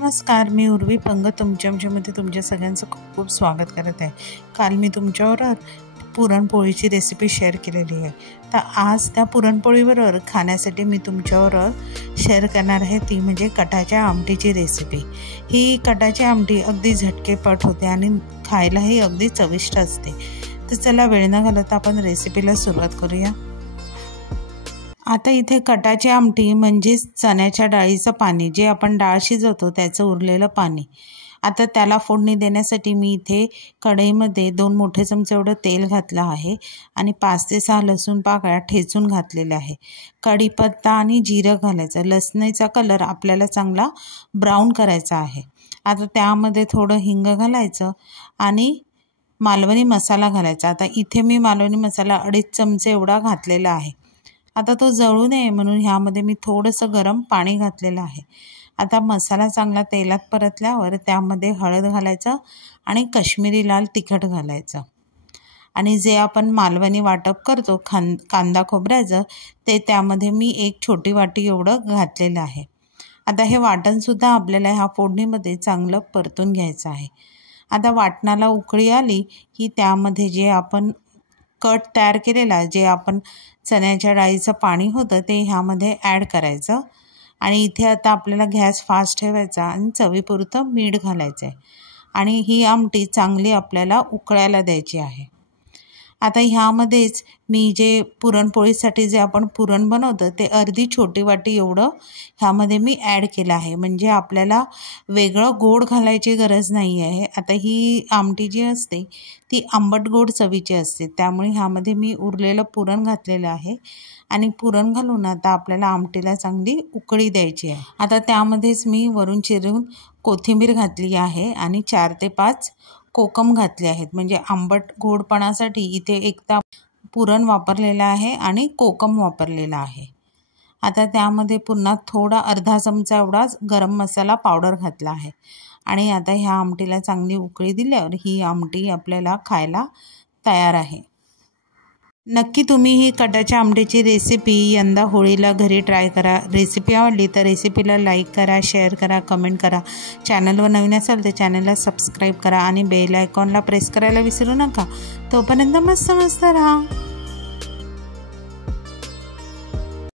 नमस्कार, मी उर्वी पंग तुमच्यामध्ये तुमच्या सगळ्यांचं खूप खूप स्वागत करत आहे। काल मी तुमच्याबरोबर पुरणपोळीची रेसिपी शेअर केलेली आहे। तर आज त्या पुरणपोळीबरोबर खाण्यासाठी मी तुमच्याबरोबर शेअर करणार आहे ती म्हणजे कटाच्या आमटीची रेसिपी। ही कटाची आमटी अगदी झटकेपट होते आणि खायलाही अगदी चविष्ट असते। तर चला वेळ न घालवता आपण रेसिपीला सुरुवात करूया। आता इथे कटाची आमटी म्हणजे चण्याच्या डाळीचं पाणी, जे आपण डाळ शिजवतो त्याचं उरलेलं पाणी। आता त्याला फोडणी देण्यासाठी मी इथे कढईमध्ये 2 मोठे चमचे एवढं तेल घातलं आहे आणि 5 ते 6 लसूण पाकळ्या ठेचून घातलेले आहे। कढीपत्ता आणि जिरं घालायचं। लसणीचा कलर आपल्याला चांगला ब्राऊन करायचा आहे। आता त्यामध्ये थोडं हिंग घालायचं आणि मालवणी मसाला घालायचा। आता इथे मी मालवणी मसाला 2.5 चमचे एवढा घातलेला आहे। आता तो जळू नये म्हणून ह्यामध्ये मी थोडंसं गरम पाणी घातलेलं आहे। आता मसाला चांगला तेलात परतल्यावर त्यामध्ये हळद घालायचं आणि काश्मीरी लाल तिखट घालायचं आणि जे आपण मालवणी वाटप करतो कांदा खोबऱ्याचं ते त्यामध्ये मी 1 छोटी वाटी एवढं घातलेलं आहे। आता हे वाटणसुद्धा आपल्याला ह्या फोडणीमध्ये चांगलं परतून घ्यायचं आहे। आता वाटणाला उकळी आली की त्यामध्ये जे आपण कट तयार केलेला, जे आपण चण्याच्या डाळीचं पाणी होतं ते ह्यामध्ये ॲड करायचं आणि इथे आता आपल्याला गॅस फास्ट ठेवायचा आणि चवीपुरतं मीठ घालायचं आहे आणि ही आमटी चांगली आपल्याला उकळायला द्यायची आहे। आता ह्यामध्येच मी जे पुरणपोळीसाठी जे आपण पुरण बनवतो ते अर्धी छोटी वाटी एवढं ह्यामध्ये मी ॲड केलं आहे, म्हणजे आपल्याला वेगळं गोड घालायची गरज नाही आहे। आता ही आमटी जी असते ती आंबट गोड चवीची असते, त्यामुळे ह्यामध्ये मी उरलेलं पुरण घातलेलं आहे आणि पुरण घालून आता आपल्याला आमटीला चांगली उकळी द्यायची आहे। आता त्यामध्येच मी वरून चिरून कोथिंबीर घातली आहे आणि 4 ते 5 कोकम घातले आहेत, म्हणजे आंबट गोडपणासाठी इथे एकदा पुरण वापरलेलं आहे आणि कोकम वापरलेला आहे। आता त्यामध्ये पुन्हा थोडा अर्धा चमचा एवढाच गरम मसाला पावडर घातला आहे आणि आता ह्या आमटीला चांगली उकळी दिल्यावर ही आमटी आपल्याला खायला तयार आहे। नक्की तुम्ही ही कटाच्या आमटीची रेसिपी यंदा होळीला घरी ट्राय करा। रेसिपी आवडली तर रेसिपीला लाईक करा, शेअर करा, कमेंट करा। चॅनलवर नवीन असाल तर चॅनलला सबस्क्राईब करा आणि बेल आयकॉनला प्रेस करायला विसरू नका। तोपर्यंत मस्त राहा।